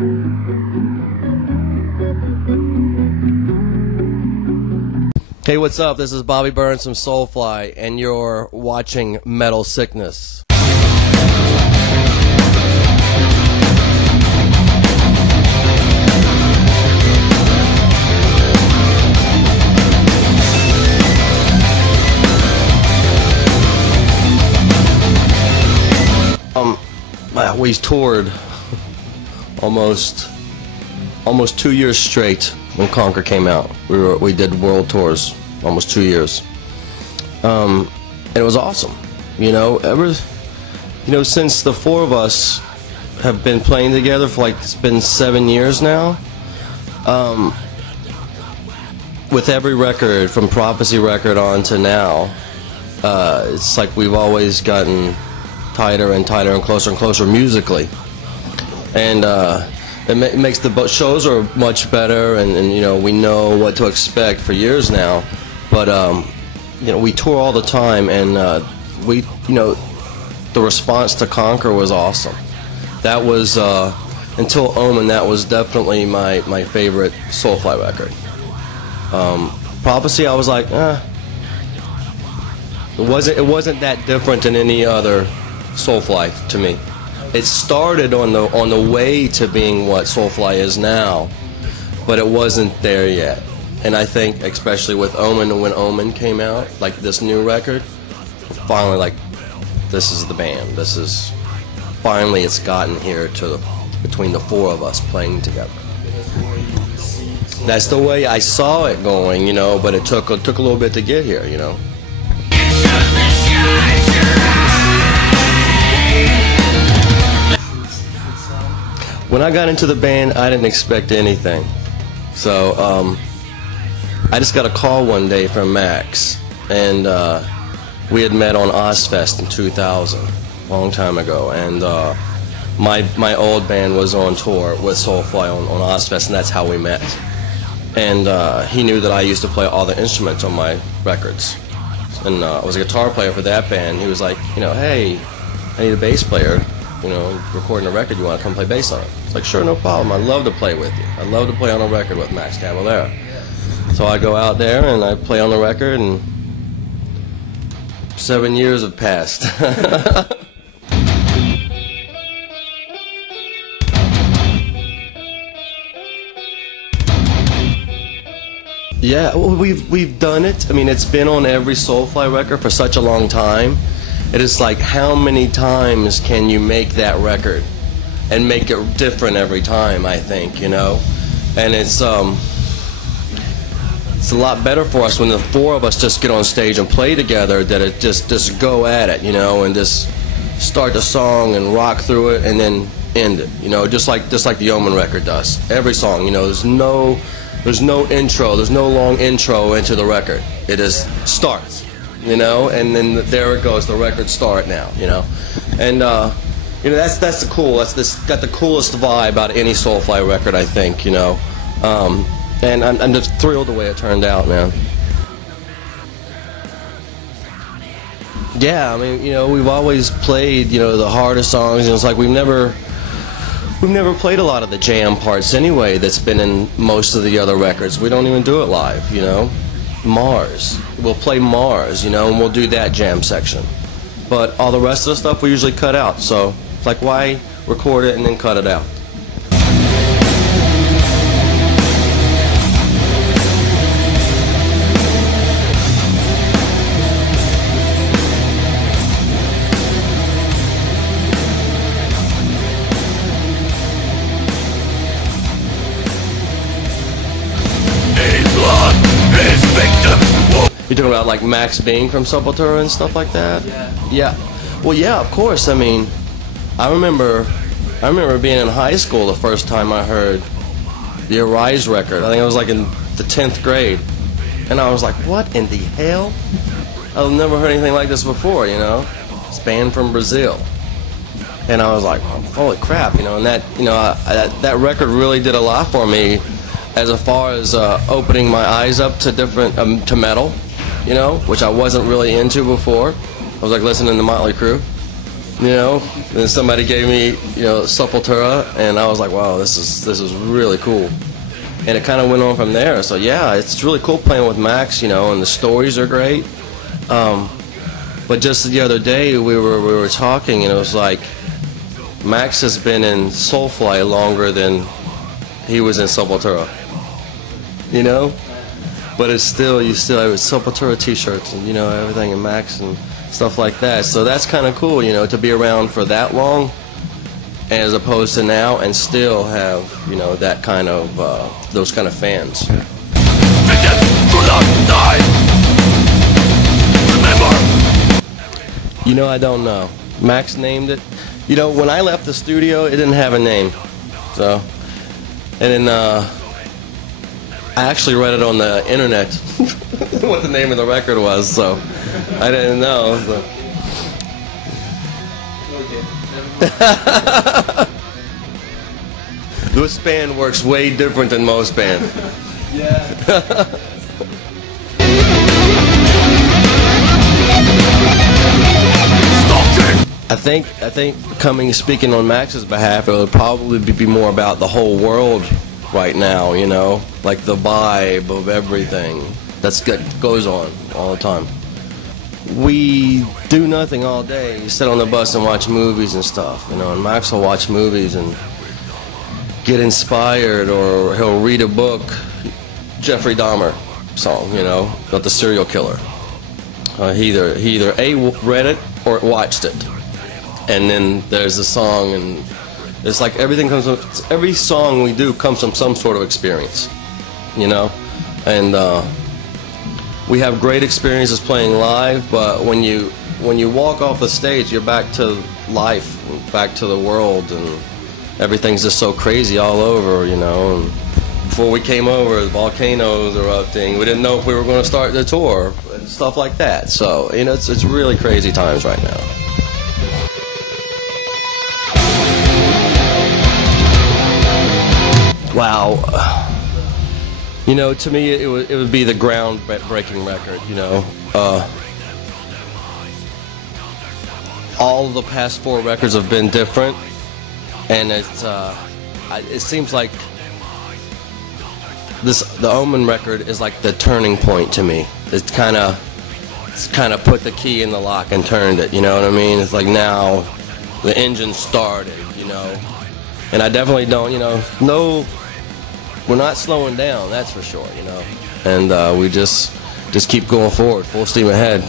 Hey, what's up? This is Bobby Burns from Soulfly, and you're watching Metal Sickness. We toured almost 2 years straight when Conquer came out. We did world tours almost 2 years. And it was awesome. Since the four of us have been playing together for it's been 7 years now. With every record from Prophecy record on to now, it's like we've always gotten tighter and tighter and closer musically, and it makes the shows are much better, and we know what to expect for years now. But we tour all the time, and the response to Conquer was awesome. That was until Omen. That was definitely my favorite Soulfly record. Prophecy, I was like, it wasn't that different than any other Soulfly to me. It started on the way to being what Soulfly is now, but it wasn't there yet. And I think, especially with Omen, when Omen came out, like this new record, finally, like, this is the band. This is finally it's gotten here to between the four of us playing together. That's the way I saw it going, but it took a little bit to get here, When I got into the band, I didn't expect anything. So I just got a call one day from Max, and we had met on Ozfest in 2000, a long time ago, and my old band was on tour with Soulfly on Ozfest, and that's how we met. And he knew that I used to play all the instruments on my records, and I was a guitar player for that band. He was like, hey, I need a bass player. Recording a record, you want to come play bass on it? It's like, sure, no problem. I'd love to play with you. I'd love to play on a record with Max Cavalera. So I go out there and I play on the record, and 7 years have passed. Yeah, well, we've done it. I mean, it's been on every Soulfly record for such a long time. It is like, how many times can you make that record and make it different every time, I think, And it's a lot better for us when the four of us just get on stage and play together, that it just go at it, and just start the song and rock through it and then end it, just like the Omen record does. Every song, there's no intro, there's no long intro into the record. It just starts. And then there it goes, the record start now, and that's the cool. That's got the coolest vibe out of any Soulfly record, I think, and I'm just thrilled the way it turned out, man. Yeah, I mean, we've always played, the hardest songs, and it's like we've never played a lot of the jam parts anyway. That's been in most of the other records. We don't even do it live, Mars. We'll play Mars, and we'll do that jam section. But all the rest of the stuff we usually cut out. So it's like, why record it and then cut it out? You're talking about like Max Bing from Sepultura and stuff like that? Yeah. Well, yeah, of course. I mean, I remember being in high school the first time I heard the Arise record. I think I was like in the 10th grade, and I was like, "What in the hell? I've never heard anything like this before." It's a band from Brazil, and I was like, "Holy crap!" And that that record really did a lot for me, as far as opening my eyes up to different to metal. Which I wasn't really into before. I was like listening to Motley Crue. you know. Then somebody gave me, you know, Sepultura, and I was like, wow, this is really cool. And it kind of went on from there. So yeah, it's really cool playing with Max, you know, and the stories are great. But just the other day we were talking, and it was like Max has been in Soulfly longer than he was in Sepultura, you know. But it's still, you still have Sepultura T-shirts and, you know, everything in Max and stuff like that. So that's kind of cool, you know, to be around for that long, as opposed to now, and still have, you know, that kind of those kind of fans. You know, I don't know. Max named it. You know, when I left the studio, it didn't have a name. So, and then I actually read it on the internet what the name of the record was, so I didn't know. So. This band works way different than most bands. Yeah. I think speaking on Max's behalf, it would probably be more about the whole world right now, you know, like the vibe of everything that goes on all the time. We do nothing all day. You sit on the bus and watch movies and stuff, you know, and Max will watch movies and get inspired, or he'll read a book, Jeffrey Dahmer song, you know, about the serial killer. He either A, read it or watched it. And then there's a song, and it's like everything comes from, every song we do comes from some sort of experience, you know. And we have great experiences playing live, but when you walk off the stage, you're back to life, back to the world, and everything's just so crazy all over, you know. And before we came over, the volcanoes erupting. We didn't know if we were going to start the tour and stuff like that. So, you know, it's really crazy times right now. Wow. You know, to me, it would be the groundbreaking record, you know. All the past 4 records have been different, and it seems like the Omen record is like the turning point to me. It's kind of put the key in the lock and turned it, you know what I mean? It's like now the engine started, you know. And I definitely don't, you know, we're not slowing down, that's for sure, you know. And we just keep going forward, full steam ahead.